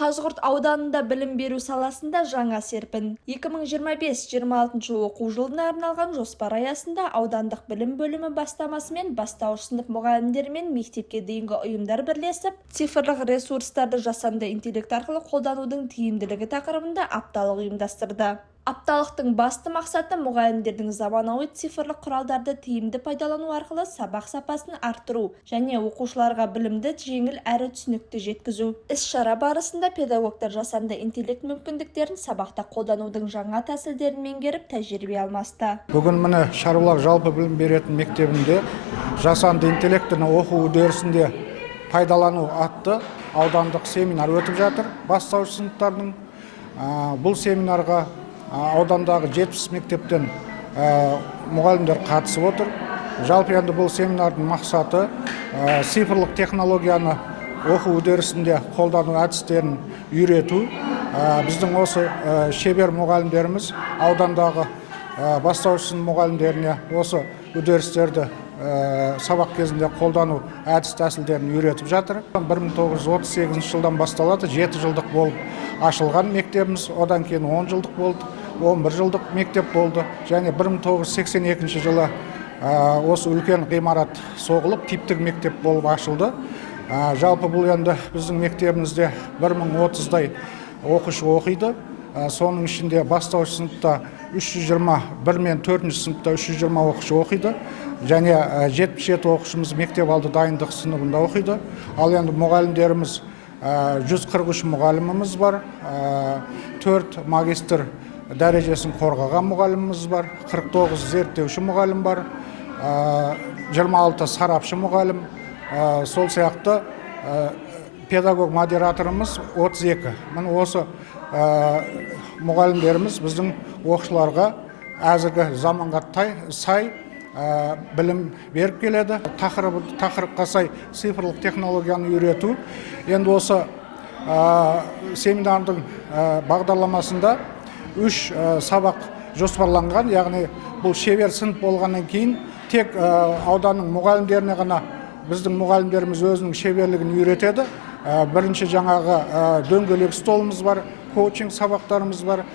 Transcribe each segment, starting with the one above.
Қазығұрт ауданында білім беру саласында жаңа серпін. 2025-26 оқу жылына арналған жоспар аясында аудандық білім бөлімі бастамасымен бастауыш сынып мұғалімдері мен мектепке дейінгі ұйымдар бірлесіп, цифрлық ресурстарды жасанды интеллект арқылы қолданудың тиімділігі тақырыбында апталық ұйымдастырды. Апталықтың басты мақсаты мұғалімдердің заманауи цифрлық құралдарды тиімді пайдалану арқылы сабақ сапасын арттыру және оқушыларға білімді жеңіл әрі түсінікті жеткізу. Іс-шара барысында педагогтар жасанды интеллект мүмкіндіктерін сабақта қолданудың жаңа тәсілдерін меңгеріп тәжірибе алмасты. Бүгін міне Шаруалар жалпы білім беретін мектебінде жасанды интеллектіні оқу үдерісінде пайдалану атты аудандық семинар өтіп жатыр. Бастауыш сыныптардың бұл семинарға аудандағы 70 мектептен мұғалімдер қатысып отыр. Жалпы енді бұл семинардың мақсаты цифрлық технологияны оқу үдерісінде қолдану әдістерін үйрету. Біздің осы шебер мұғалімдеріміз аудандағы бастауыш сынып мұғалімдеріне осы үдерістерді сабақ кезінде қолдану әдіс тәсілдерін үйретіп жатыр. 1938 жылдан басталады, 7 жылдық болып ашылған мектебіміз, одан кейін 10 жылдық болды, 11 жылдық мектеп болды, және 1982 жылы осы үлкен ғимарат соғылып, типтік мектеп болып ашылды. Жалпы бұл енді біздің мектебімізде 1030-дай оқушы оқиды. Соның ішінде бастауыш сыныпта 320, мен 4-ші сыныпта 320 оқушы оқиды, және 77 оқушымыз мектеп алды дайындық сыныбында оқиды. Ал енді мұғалімдеріміз 143 мұғаліміміз бар, 4 магистр дәрежесін қорғаған мұғаліміміз бар, 49 зерттеуші мұғалім бар, 26 сарапшы мұғалім, сол сияқты педагог модераторымыз 32. Міне осы мұғалімдеріміз біздің оқушыларға әзіргі заманға сай білім беріп келеді. Тақырыпқа сай цифрлық технологияны үйрету. Енді осы семинардың бағдарламасында 3 сабақ жоспарланған, яғни бұл шебер сынып болғаннан кейін тек ауданның мұғалімдеріне ғана біздің мұғалімдеріміз өзінің шеберлігін үйретеді. Бірінші жаңағы дөңгелек столымыз бар, коучинг сабақтарымыз бар,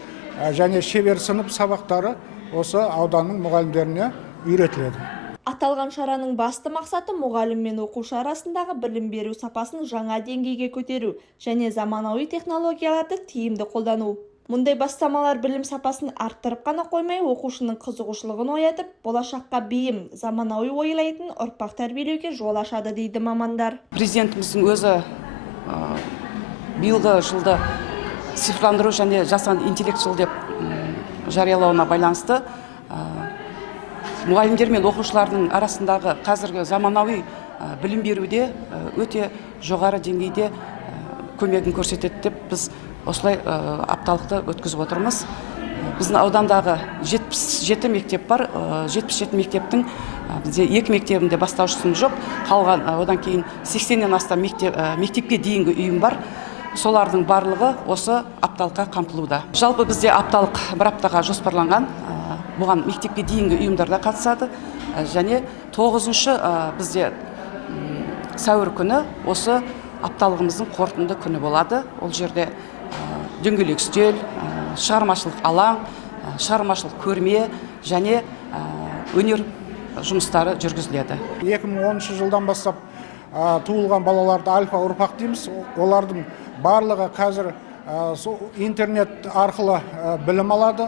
және шебер сынып сабақтары осы ауданның мұғалімдеріне үйретіледі. Аталған шараның басты мақсаты мұғалім мен оқушы арасындағы білім беру сапасын жаңа деңгейге көтеру және заманауи технологияларды тиімді қолдану. Мұндай бастамалар білім сапасын арттырып қана қоймай, оқушының қызығушылығын оятып, болашаққа бейім, заманауи ойлайтын ұрпақ тәрбиелеуге жол ашады дейді мамандар. Президентіміздің өзі биылғы жылды цифрландыру және жасанды интеллект жылы деп жариялауына байланысты мұғалімдер мен оқушылардың арасындағы қазіргі заманауи білім беруде өте жоғары деңгейде көмегін көрсетеді деп біз осылай апталықты өткізіп отырмыз. Біздің аудандағы 77 мектеп бар, 77 мектептің бізде 2 мектебінде бастауыш сынып жоқ, қалған одан кейін 80-нен астам мектепке дейінгі ұйым бар. Солардың барлығы осы апталыққа қамтылуда. Жалпы бізде апталық бір аптаға жоспарланған, бұған мектепке дейінгі ұйымдар да қатысады, және 9-шы бізде сәуір күні осы апталығымыздың қорытынды күні болады. Ол жерде дөңгелек үстел, шығармашылық алаң, шығармашылық көрме және өнер жұмыстары жүргізіледі. 2010 жылдан бастап туылған балаларды альфа ұрпақ дейміз. Олардың барлығы қазір интернет арқылы білім алады,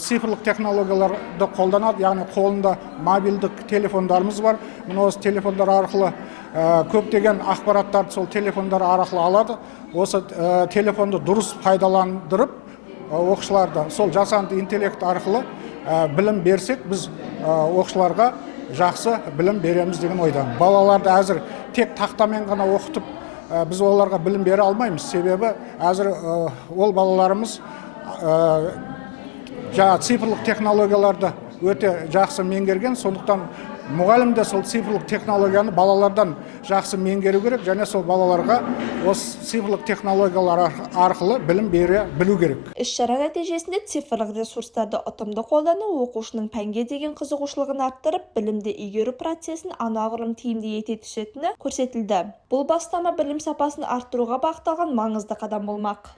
цифрлық технологияларды қолданады, яғни қолында мобильдік телефондарымыз бар. Мына осы телефондар арқылы көптеген ақпараттарды сол телефондар арқылы алады. Осы телефонды дұрыс пайдаландырып, оқушыларды сол жасанды интеллект арқылы білім берсек, біз оқушыларға жақсы білім береміз деген ойдан. Балаларды әзір тек тақтамен ғана оқытып, біз оларға білім бере алмаймыз. Себебі әзір ол балаларымыз цифрлық технологияларды өте жақсы меңгерген, сондықтан мұғалім де сол цифрлық технологияны балалардан жақсы меңгеру керек, және сол балаларға осы цифрлық технологиялар арқылы білім бере білу керек. Іс-шара нәтижесінде цифрлық ресурстарды ұтымды қолдану оқушының пәнге деген қызығушылығын арттырып, білімді игеру процесін анағұрлым тиімді ете түсетіні көрсетілді. Бұл бастама білім сапасын арттыруға бағытталған маңызды қадам болмақ.